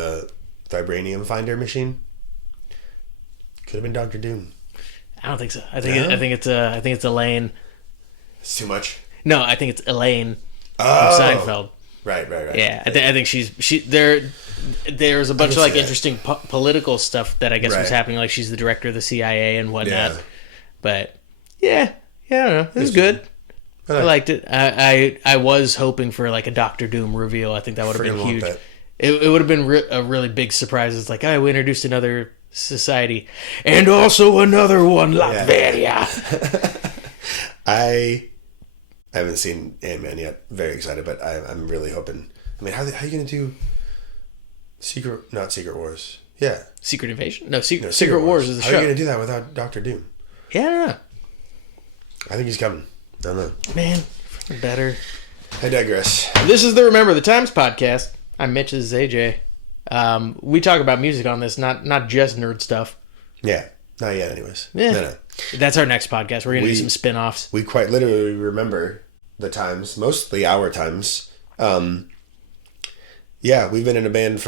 the vibranium finder machine. Could have been Dr. Doom. I don't think so. I think it's Elaine. It's too much. No, I think it's Elaine from Oh, Seinfeld. right. Yeah, I think she there's a bunch of like interesting political stuff that I guess was happening. Like she's the director of the CIA and whatnot. Yeah. But yeah, I don't know. It was good. I liked it. I was hoping for like a Doctor Doom reveal. I think that would have been huge. It would have been a really big surprise. It's like, we introduced another society and also another one, Latveria. I haven't seen Ant-Man yet. Very excited, but I'm really hoping. I mean, how are you going to do not Secret Wars? Yeah. Secret Invasion? No, Secret Wars is the show. How are you going to do that without Doctor Doom? Yeah, I don't know. I think he's coming. I don't know. Man, better. I digress. This is the Remember the Times podcast. I'm Mitch. This is AJ. We talk about music on this, not just nerd stuff. Yeah. Not yet, anyways. Yeah. No. That's our next podcast. We're going to do some spin-offs. We quite literally remember the times, mostly our times. Yeah, we've been in a band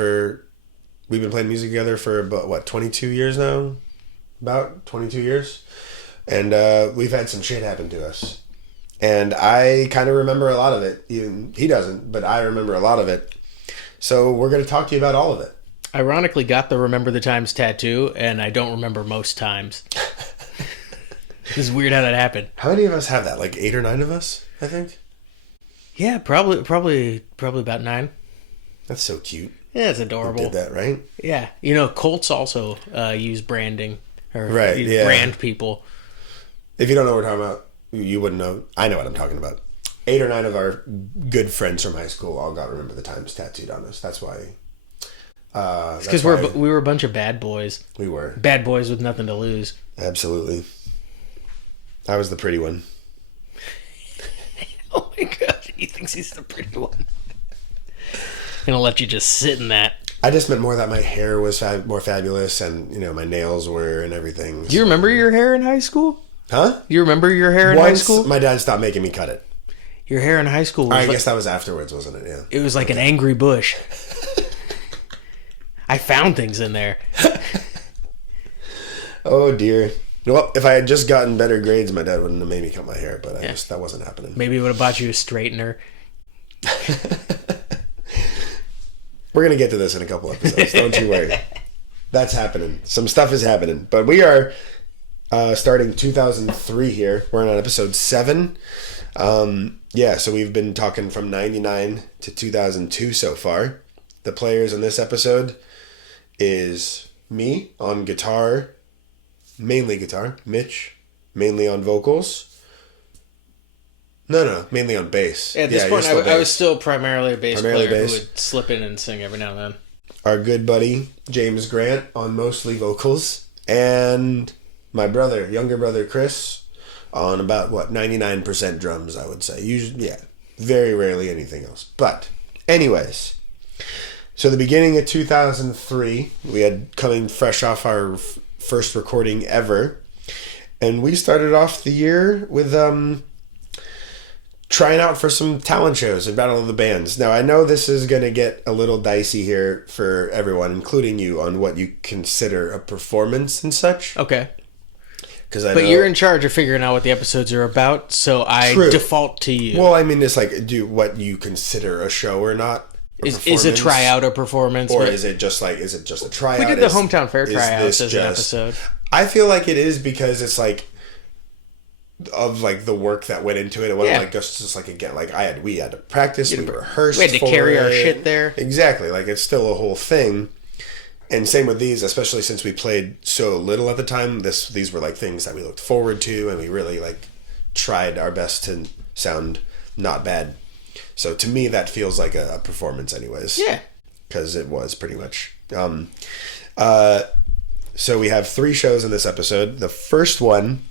we've been playing music together for about, 22 years now? About 22 years. And we've had some shit happen to us. And I kind of remember a lot of it. Even he doesn't, but I remember a lot of it. So we're going to talk to you about all of it. Ironically, got the Remember the Times tattoo, and I don't remember most times. This is weird how that happened. How many of us have that? Like 8 or 9 of us, I think? Yeah, probably about 9. That's so cute. Yeah, it's adorable. You did that, right? Yeah. Colts also use branding. Or brand people. If you don't know what we're talking about, you wouldn't know. I know what I'm talking about. 8 or 9 of our good friends from high school all got Remember the Times tattooed on us. That's why. It's because we were a bunch of bad boys. We were. Bad boys with nothing to lose. Absolutely. I was the pretty one. Oh my god, he thinks he's the pretty one. Gonna let you just sit in that. I just meant more that my hair was more fabulous and, my nails were and everything. Do you remember your hair in high school? Huh? You remember your hair in high school? Once my dad stopped making me cut it. Your hair in high school was I guess that was afterwards, wasn't it? Yeah. It was like an angry bush. I found things in there. Oh, dear. Well, if I had just gotten better grades, my dad wouldn't have made me cut my hair, but that wasn't happening. Maybe he would have bought you a straightener. We're going to get to this in a couple episodes. Don't you worry. That's happening. Some stuff is happening. But we are starting 2003 here. We're on episode 7. So we've been talking from 99 to 2002 so far. The players in this episode is me on guitar, mainly guitar. Mitch, mainly on vocals. No, mainly on bass. At this point, I was still primarily a bass player who would slip in and sing every now and then. Our good buddy, James Grant, on mostly vocals. And my younger brother, Chris, on about, 99% drums, I would say. Usually, very rarely anything else. But, anyways, so the beginning of 2003, we had coming fresh off our first recording ever. And we started off the year with trying out for some talent shows and Battle of the Bands. Now, I know this is going to get a little dicey here for everyone, including you, on what you consider a performance and such. Okay. But you're in charge of figuring out what the episodes are about, so I default to you. Well, I mean, it's like, do what you consider a show or not. Is a tryout a perforance? Or is it just a tryout? We did the Hometown Fair tryouts as an episode. I feel like it is because it's like, of like the work that went into it. It wasn't like just like, again, like we had to practice, we rehearsed, we had to carry our shit there. Exactly. Like it's still a whole thing. And same with these, especially since we played so little at the time. These were like things that we looked forward to, and we really like tried our best to sound not bad. So to me, that feels like a performance, anyways. Yeah, because it was pretty much. So we have 3 shows in this episode. The first one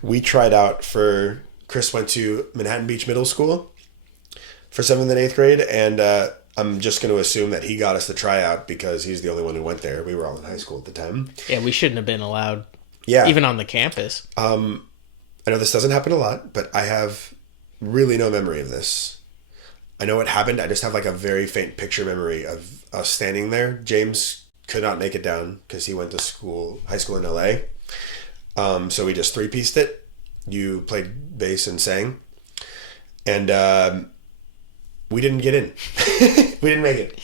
we tried out for. Chris went to Manhattan Beach Middle School for 7th and 8th grade, and I'm just going to assume that he got us the tryout because he's the only one who went there. We were all in high school at the time. Yeah, we shouldn't have been allowed. Yeah, even on the campus. I know this doesn't happen a lot, but I have really no memory of this. I know it happened. I just have like a very faint picture memory of us standing there. James could not make it down because he went to high school in LA. So we just 3-pieced it. You played bass and sang. And we didn't get in. We didn't make it.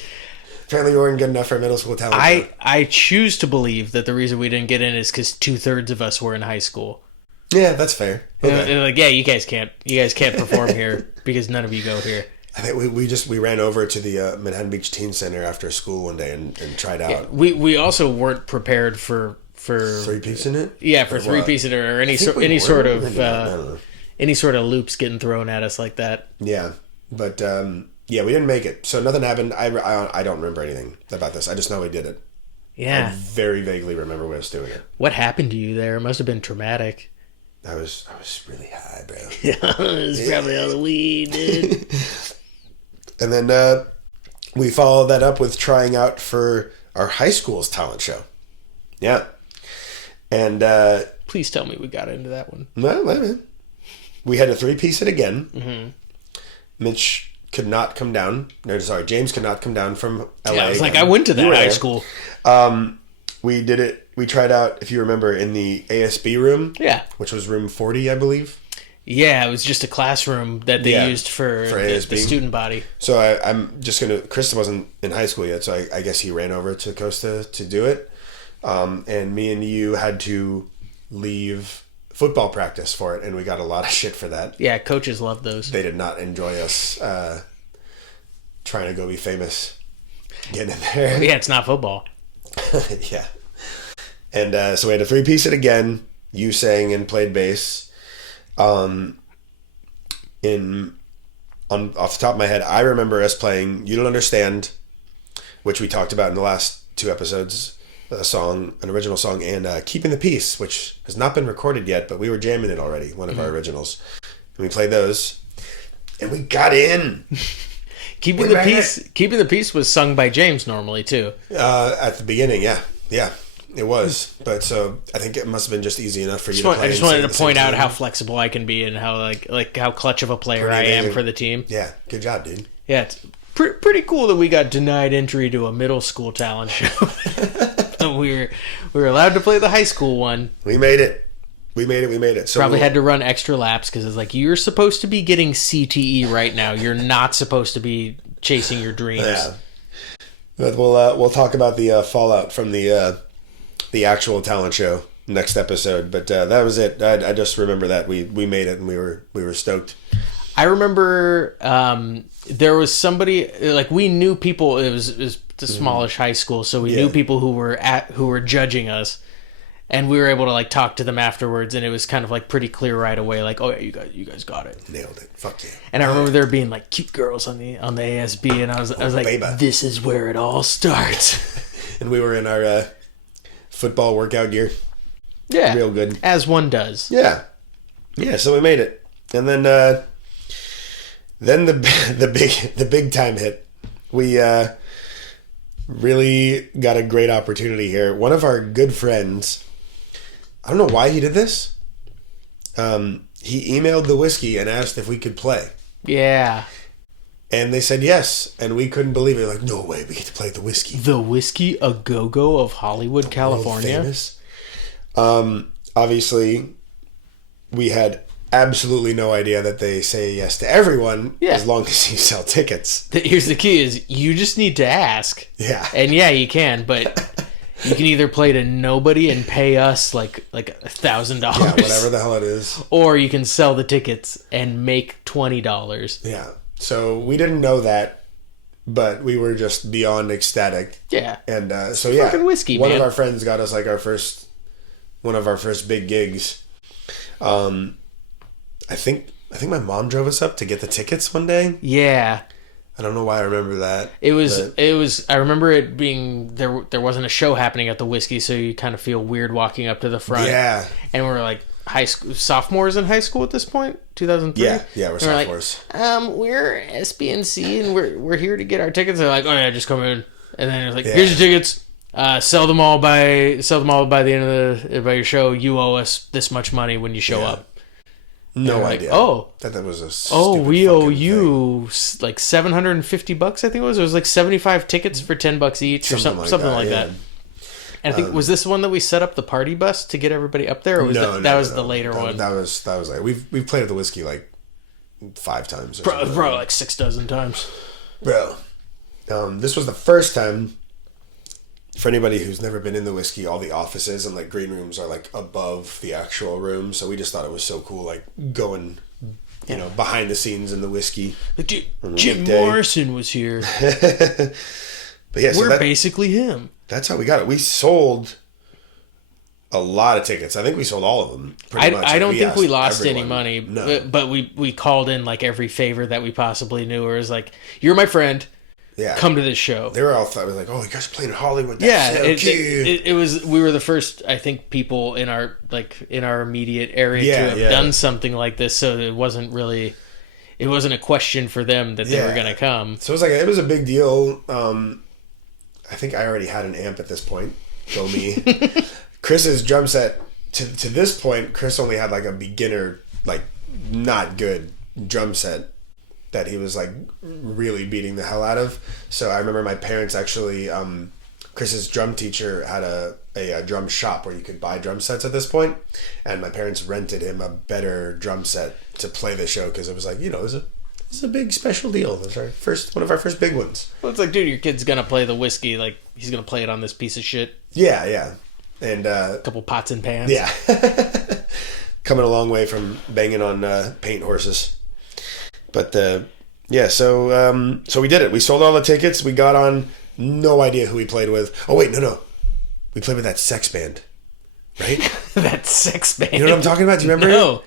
Apparently we weren't good enough for a middle school talent show. I choose to believe that the reason we didn't get in is because 2/3 of us were in high school. Yeah, that's fair. Okay. Like, yeah, you guys can't perform here because none of you go here. I think we ran over to the Manhattan Beach Teen Center after school one day and tried out. Yeah, we also weren't prepared for 3-piecing it. Yeah, for 3-piecing it or any sort of loops getting thrown at us like that. Yeah, but yeah, we didn't make it, so nothing happened. I don't remember anything about this. I just know we did it. Yeah, I very vaguely remember us doing it. What happened to you there? It must have been traumatic. I was really high, bro. Yeah, it was probably all the weed, dude. And then we followed that up with trying out for our high school's talent show. Yeah. And please tell me we got into that one. Well, we had to 3-piece it again. Mm-hmm. Mitch could not come down. No, sorry, James could not come down from LA. Yeah, I was like, I went to that high school. We did it. We tried out, if you remember, in the ASB room. Yeah. Which was room 40, I believe. Yeah, it was just a classroom that they used for the student body. So I'm just going to... Chris wasn't in high school yet, so I guess he ran over to Costa to do it. And me and you had to leave football practice for it, and we got a lot of shit for that. Yeah, coaches love those. They did not enjoy us trying to go be famous, getting in there. Yeah, it's not football. Yeah. And so we had to 3-piece it again. You sang and played bass. Off the top of my head, I remember us playing You Don't Understand, which we talked about in the last 2 episodes. An original song, and Keeping the Peace, which has not been recorded yet, but we were jamming it already, one of our originals. And we played those, and we got in. Keeping the Peace was sung by James normally, too. At the beginning, yeah. Yeah, it was. But so I think it must have been just easy enough for you to play. I just wanted to point out how flexible I can be and how like how clutch of a player I am for the team. Yeah, good job, dude. Yeah, it's pretty cool that we got denied entry to a middle school talent show. we were allowed to play the high school one. We made it. So probably had to run extra laps because it's like, you're supposed to be getting CTE right now. You're not supposed to be chasing your dreams. Yeah. But we'll talk about the fallout from the actual talent show next episode. But that was it. I just remember that we made it and we were stoked. I remember there was somebody, like, we knew people. It was a smallish high school, so we knew people who were judging us, and we were able to like talk to them afterwards, and it was kind of like pretty clear right away, like, oh yeah, you guys got it, nailed it, fuck yeah. And I remember there being like cute girls on the ASB, and I was like, baby. This is where it all starts. And we were in our football workout gear. Yeah, real good, as one does. Yeah. So we made it, and then the big time hit. We really got a great opportunity here. One of our good friends, I don't know why he did this. He emailed the Whiskey and asked if we could play. Yeah. And they said yes, and we couldn't believe it. Like, no way, we get to play the Whiskey. The Whisky-A-Go-Go of Hollywood, California. Famous. Obviously, we had absolutely no idea that they say yes to everyone as long as you sell tickets. Here's the key: is you just need to ask. Yeah, and yeah, you can, but you can either play to nobody and pay us like $1,000, yeah, whatever the hell it is, or you can sell the tickets and make $20. Yeah. So we didn't know that, but we were just beyond ecstatic. Yeah. And so yeah, fucking whiskey, one man. of our friends got us like one of our first big gigs. I think my mom drove us up to get the tickets one day. Yeah. I don't know why I remember that. It was I remember it being there wasn't a show happening at the Whiskey, so you kind of feel weird walking up to the front. Yeah. And we're like high school sophomores in high school at this point, 2003. Yeah, we're sophomores. Like, we're SBNC and we're here to get our tickets. They're like, "Oh yeah, just come in." And then it's like, "Here's your tickets. Sell them all by the end of by your show. You owe us this much money when you show up." No idea. That was a stupid we owe fucking you like $750. I think it was. It was like 75 tickets for $10 each or something like that. And I think was this one that we set up the party bus to get everybody up there, or was that was the later one? That was like we've played at the Whiskey like 5 times. Bro, like 6 dozen times. Bro, this was the first time. For anybody who's never been in the Whiskey, all the offices and like green rooms are like above the actual room. So we just thought it was so cool, like going, behind the scenes in the Whiskey. Jim Morrison was here. But yeah, we're basically him. That's how we got it. We sold a lot of tickets. I think we sold all of them. Pretty much. I don't think we lost any money. No. But we called in like every favor that we possibly knew. Or it was like, you're my friend. Yeah. Come to this show. They were all thought, like, oh, you guys are playing in Hollywood. That's so cute. It was. We were the first, I think, people in our immediate area to have done something like this. So it wasn't a question for them that they were going to come. So it was a big deal. I think I already had an amp at this point. Go me. Chris's drum set to this point, Chris only had like a beginner, like not good drum set that he was like really beating the hell out of. So I remember my parents actually, Chris's drum teacher had a drum shop where you could buy drum sets at this point, and my parents rented him a better drum set to play the show because it was like, it was a big special deal. It was one of our first big ones. Well, it's like, dude, your kid's gonna play the Whiskey, like he's gonna play it on this piece of shit. Yeah, and a couple pots and pans. Yeah, coming a long way from banging on paint horses. But so we did it. We sold all the tickets. We got on. No idea who we played with. Oh wait, no. We played with that sex band, right? That sex band. You know what I'm talking about? Do you remember? No.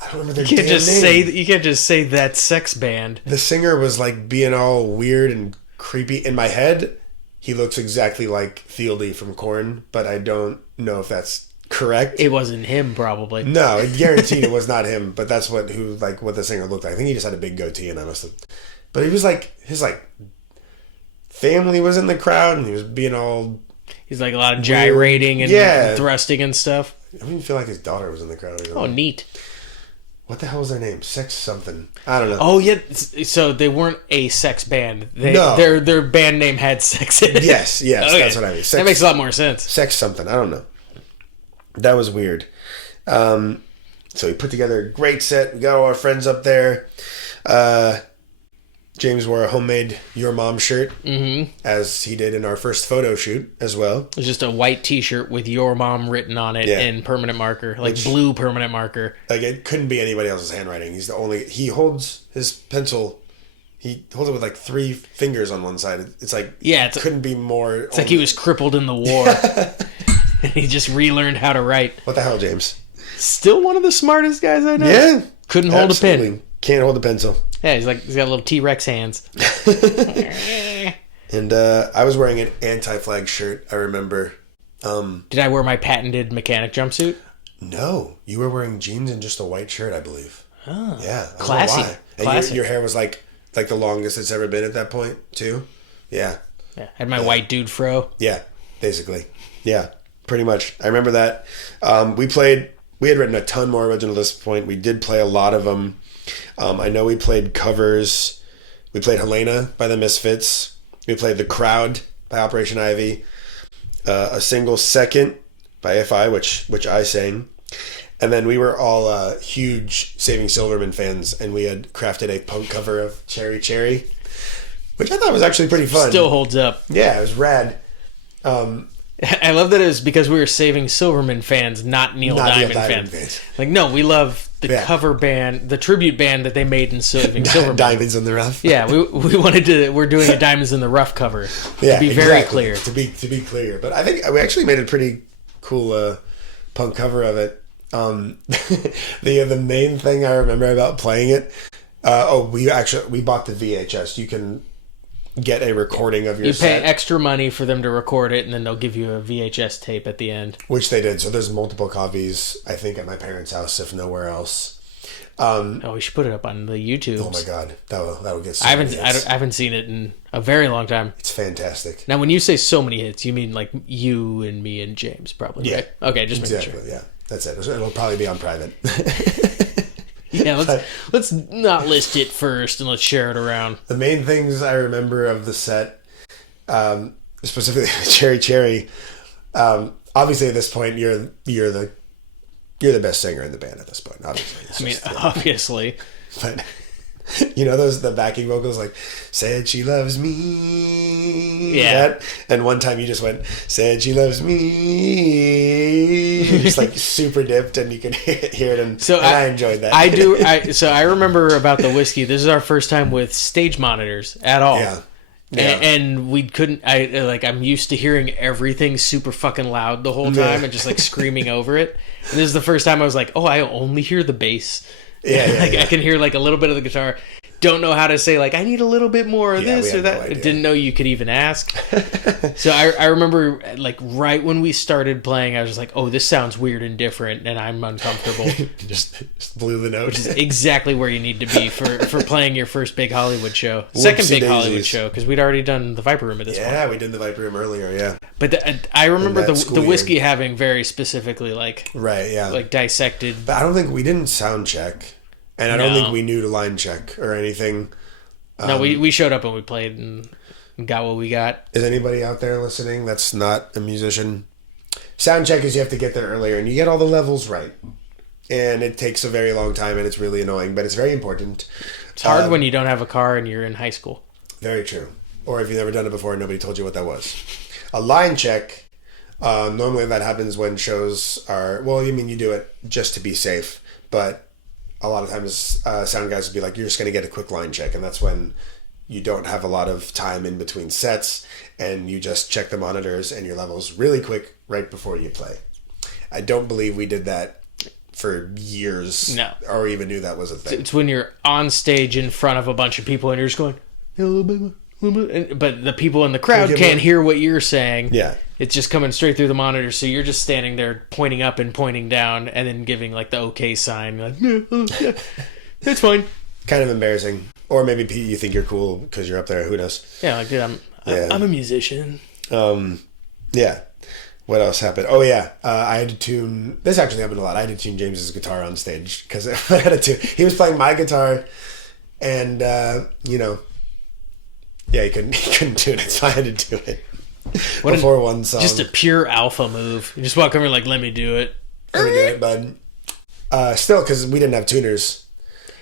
I don't remember their damn name. You can't just say that sex band. The singer was like being all weird and creepy. In my head, he looks exactly like Fieldy from Korn, but I don't know if that's correct. It wasn't him, probably. No, I guaranteed it was not him. But that's what the singer looked like. I think he just had a big goatee, and I must have. But he was like his family was in the crowd, and he was being all. He's like a lot of gyrating and thrusting and stuff. I don't even feel like his daughter was in the crowd. Oh, neat. What the hell was their name? Sex something. I don't know. Oh yeah, so they weren't a sex band. No. Their band name had sex in it. Yes, okay. That's what I mean. That makes a lot more sense. Sex something. I don't know. That was weird. So we put together a great set. We got all our friends up there. James wore a homemade Your Mom shirt, as he did in our first photo shoot as well. It was just a white T-shirt with Your Mom written on it in permanent marker, blue permanent marker. Like it couldn't be anybody else's handwriting. He's the only. He holds his pencil. He holds it with like 3 fingers on one side. It's like it couldn't be more. It's like he was crippled in the war. And he just relearned how to write. What the hell, James? Still one of the smartest guys I know. Yeah, couldn't hold a pen. Can't hold a pencil. Yeah, he's got little T-Rex hands. And I was wearing an anti-flag shirt, I remember. Did I wear my patented mechanic jumpsuit? No, you were wearing jeans and just a white shirt, I believe. Oh, yeah, classy. And classy. Your hair was like the longest it's ever been at that point too. Yeah. Yeah, I had my white dude fro. Yeah, basically. Yeah, pretty much. I remember that. We had written a ton more original at this point. We did play a lot of them. I know we played covers. We played Helena by the Misfits. We played The Crowd by Operation Ivy. A Single Second by FI, which I sang. And then we were all huge Saving Silverman fans, and we had crafted a punk cover of Cherry Cherry, which I thought was actually pretty fun. Still holds up. Yeah, it was rad. I love that it was because we were Saving Silverman fans, not Neil Diamond fans. Like, no, we love the cover band, the tribute band that they made in Saving Silverman. Diamonds in the Rough. Yeah, we wanted to. We're doing a Diamonds in the Rough cover. To be very clear. To be clear, but I think we actually made a pretty cool punk cover of it. The main thing I remember about playing it. We bought the VHS. You can get a recording of your set. You pay extra money for them to record it, and then they'll give you a VHS tape at the end. Which they did. So there's multiple copies, I think, at my parents' house, if nowhere else. We should put it up on the YouTube. Oh my god, that'll get so I many hits. haven't seen it in a very long time. It's fantastic. Now, when you say so many hits, you mean like you and me and James, probably, right? Okay, just making sure. Yeah, that's it. It'll probably be on private. Yeah, let's not list it first and let's share it around. The main things I remember of the set, specifically Cherry, obviously at this point you're the best singer in the band at this point. Obviously, obviously, but you know the backing vocals like said she loves me. Yeah, and one time you just went said she loves me, just like super dipped, and you could hear it, and I enjoyed that. I do. So I remember about the Whiskey. This is our first time with stage monitors at all. Yeah. And we couldn't. I'm used to hearing everything super fucking loud the whole time and just like screaming over it. And this is the first time I was like, oh, I only hear the bass. I can hear like a little bit of the guitar. Don't know how to say like I need a little bit more of this or that. No, didn't know you could even ask. So I remember like right when we started playing, I was just like, oh, this sounds weird and different, and I'm uncomfortable. just blew the note. Which is exactly where you need to be for playing your first big Hollywood show, second big Hollywood show, because we'd already done the Viper Room at this point. Yeah, we did the Viper Room earlier. Yeah, but I remember the Whiskey having very specifically like like dissected. But I don't think we didn't sound check. And I don't think we knew to line check or anything. No, we showed up and we played and got what we got. Is anybody out there listening that's not a musician? Sound check is you have to get there earlier and you get all the levels right. And it takes a very long time and it's really annoying, but it's very important. It's hard when you don't have a car and you're in high school. Very true. Or if you've never done it before and nobody told you what that was. A line check, normally that happens when shows are... Well, you do it just to be safe, but... A lot of times sound guys would be like, you're just going to get a quick line check. And that's when you don't have a lot of time in between sets and you just check the monitors and your levels really quick right before you play. I don't believe we did that for years. No. Or even knew that was a thing. It's when you're on stage in front of a bunch of people and you're just going, a little bit, but the people in the crowd can't hear what you're saying. Yeah. It's just coming straight through the monitor, so you're just standing there pointing up and pointing down and then giving like the okay sign. Like, yeah, it's fine. Kind of embarrassing. Or maybe you think you're cool because you're up there. Who knows? Yeah, like, dude, I'm a musician. Yeah. What else happened? Oh, yeah. I had to tune... This actually happened a lot. I had to tune James's guitar on stage because I had to tune... He was playing my guitar and, yeah, he couldn't tune it, so I had to do it before one song. Just a pure alpha move. You just walk over like, let me do it. Let me do it, bud. Still, because we didn't have tuners.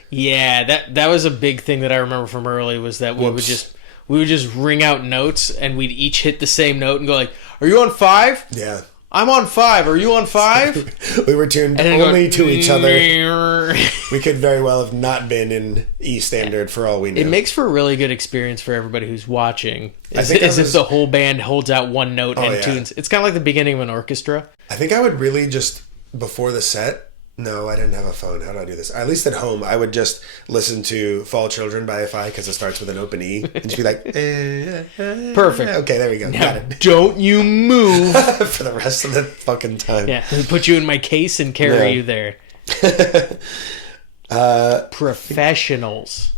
Yeah, that was a big thing that I remember from early was that we would just ring out notes and we'd each hit the same note and go like, are you on 5? Yeah. I'm on 5. Are you on 5? We were tuned only to each other. We could very well have not been in E standard for all we knew. It makes for a really good experience for everybody who's watching. As if the whole band holds out one note and tunes. It's kind of like the beginning of an orchestra. I think I would really just, before the set... No, I didn't have a phone. How do I do this? At least at home, I would just listen to Fall Children by AFI because it starts with an open E. And just be like, perfect. Okay, there we go. Now, got it. Don't you move. For the rest of the fucking time. Yeah, put you in my case and carry you there. Professionals.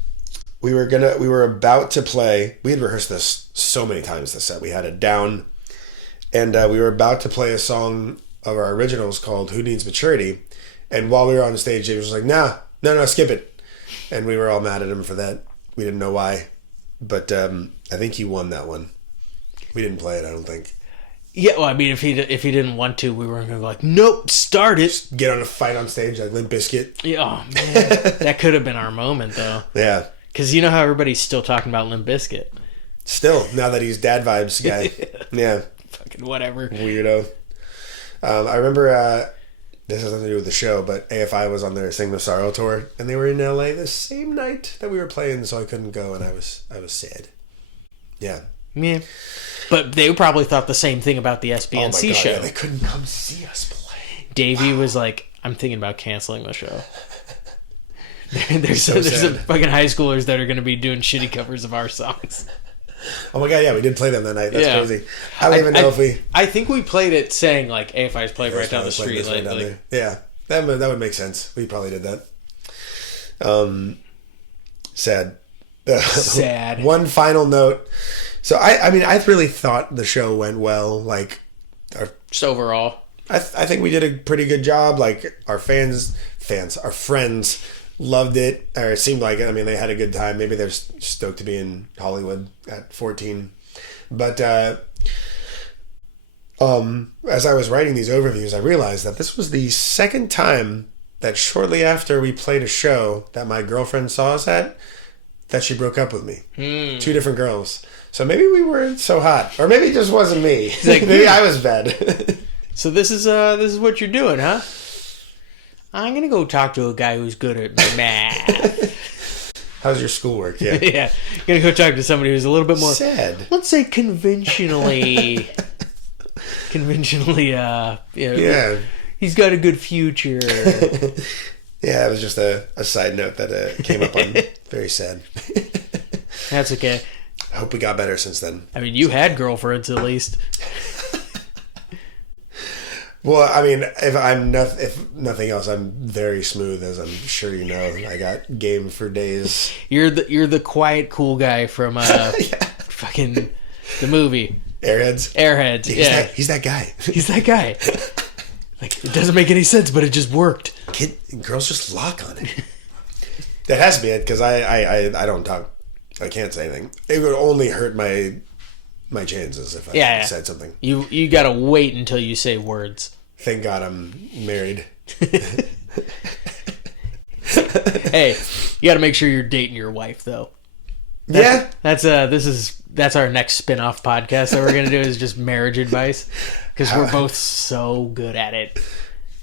We were about to play. We had rehearsed this so many times, this set. We had it down. And we were about to play a song of our originals called Who Needs Maturity. And while we were on stage, James was like, no, skip it. And we were all mad at him for that. We didn't know why. But I think he won that one. We didn't play it, I don't think. Yeah, well, I mean, if he didn't want to, we weren't going to be like, nope, start it. Just get on a fight on stage like Limp Bizkit. Yeah, oh, man. That could have been our moment, though. Yeah. Because you know how everybody's still talking about Limp Bizkit. Still, now that he's Dad Vibes guy. Yeah. Fucking whatever. Weirdo. I remember... this has nothing to do with the show, but AFI was on their Sing the Sorrow tour, and they were in LA the same night that we were playing, so I couldn't go, and I was sad. Yeah. Yeah. But they probably thought the same thing about the SBNC show. Yeah, they couldn't come see us play. Davey was like, I'm thinking about canceling the show. There's some fucking high schoolers that are going to be doing shitty covers of our songs. Oh my god, yeah, we did play them that night. That's crazy. I don't even know if we... I think we played it saying, like, AFI's played right down the street. Right down there. Yeah, that would make sense. We probably did that. Sad. Sad. One final note. So, I mean, I really thought the show went well. Like, just overall. I think we did a pretty good job. Like, our friends loved it, or it seemed like it. I mean, they had a good time. Maybe they're stoked to be in Hollywood at 14. But as I was writing these overviews, I realized that this was the second time that shortly after we played a show that my girlfriend saw us at, that she broke up with me. 2 different girls. So maybe we weren't so hot, or maybe it just wasn't me. Like, maybe I was bad. So this is what you're doing, huh? I'm gonna go talk to a guy who's good at math. How's your schoolwork? Yeah, yeah. Gonna go talk to somebody who's a little bit more sad. Let's say conventionally. Yeah. He's got a good future. Yeah, it was just a side note that came up on. Very sad. That's okay. I hope we got better since then. I mean, you had girlfriends at least. Well, I mean, if nothing else, I'm very smooth, as I'm sure you know. I got game for days. You're the quiet, cool guy from fucking the movie Airheads. Yeah, he's that guy. He's that guy. Like, it doesn't make any sense, but it just worked. Girls just lock on it. That has to be it, because I don't talk. I can't say anything. It would only hurt my chances if I said something. You gotta wait until you say words. Thank God I'm married. Hey, you gotta make sure you're dating your wife, though. That's our next spin-off podcast that we're gonna do is just marriage advice, because we're both so good at it.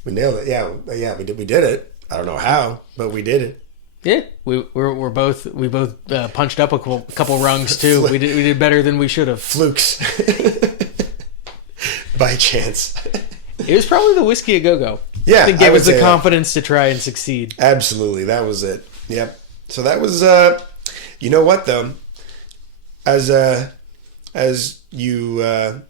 We nailed it. Yeah, we did it. I don't know how, but we did it. Yeah, we both punched up a couple rungs too. We did better than we should have. Flukes. By chance. It was probably the Whisky-A-Go-Go. Yeah, it gave us the confidence to try and succeed. Absolutely, that was it. Yep. So that was you know what though, as you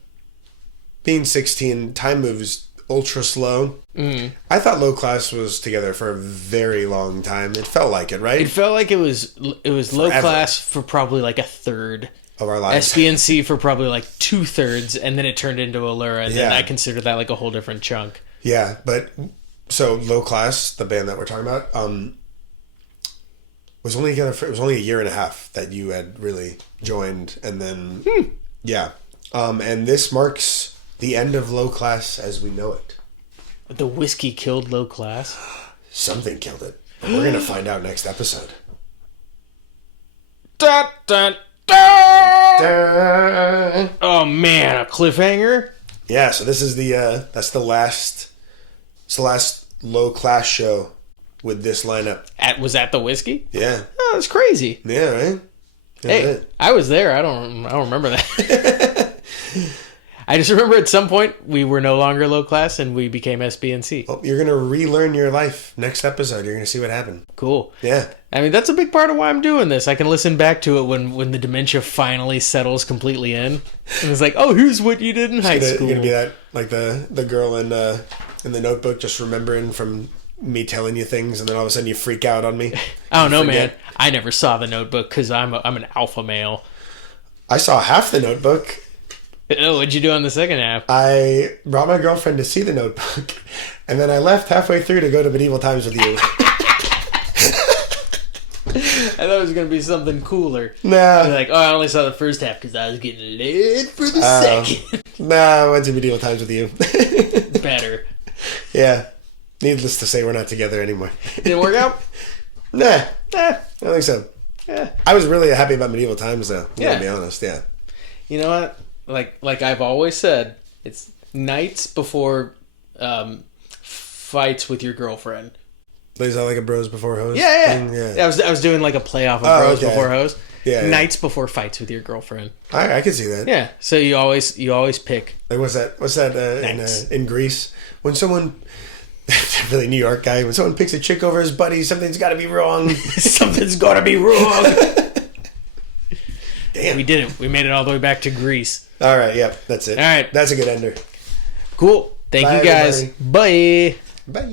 being 16, time moves ultra slow. Mm. I thought Low Class was together for a very long time. It felt like it, right? It felt like it was Low Class for probably like a third of our lives. SBNC for probably like 2/3, and then it turned into Allura, and then I consider that like a whole different chunk. Yeah, but so Low Class, the band that we're talking about, was only together for, it was only a year and a half that you had really joined, and then and this marks the end of Low Class as we know it. The whiskey killed Low Class? Something killed it. But we're going to find out next episode. Dun, dun, dun. Oh man, a cliffhanger? Yeah, so this is that's the last Low Class show with this lineup. Was that the whiskey? Yeah. Oh, that's crazy. Yeah, right? Hey, I was there. I don't remember that. I just remember at some point we were no longer Low Class and we became SBNC. Well, you're going to relearn your life next episode. You're going to see what happened. Cool. Yeah. I mean, that's a big part of why I'm doing this. I can listen back to it when the dementia finally settles completely in. And it's like, oh, here's what you did in high school. You're going to be that, like the girl in the Notebook, just remembering from me telling you things, and then all of a sudden you freak out on me. I don't know, man. I never saw the Notebook because I'm an alpha male. I saw half the Notebook. Oh, what'd you do on the second half? I brought my girlfriend to see the Notebook, and then I left halfway through to go to Medieval Times with you. I thought it was going to be something cooler. Nah. You're like, oh, I only saw the first half because I was getting laid for the second. Nah, I went to Medieval Times with you. Better. Yeah. Needless to say, we're not together anymore. Didn't work out? Nah. I don't think so. Yeah. I was really happy about Medieval Times, though. Yeah. To be honest, yeah. You know what? Like I've always said, it's nights before fights with your girlfriend. Is that like a bros before hoes? Yeah. I was doing like a playoff of bros before hoes. Yeah. Nights before fights with your girlfriend. I can see that. Yeah. So you always pick. Like what's that in Greece when someone. Really New York guy. When someone picks a chick over his buddy, something's got to be wrong. Something's got to be wrong. Damn. We did it. We made it all the way back to Greece. All right. Yep. That's it. All right. That's a good ender. Cool. Thank you guys. Everybody. Bye. Bye.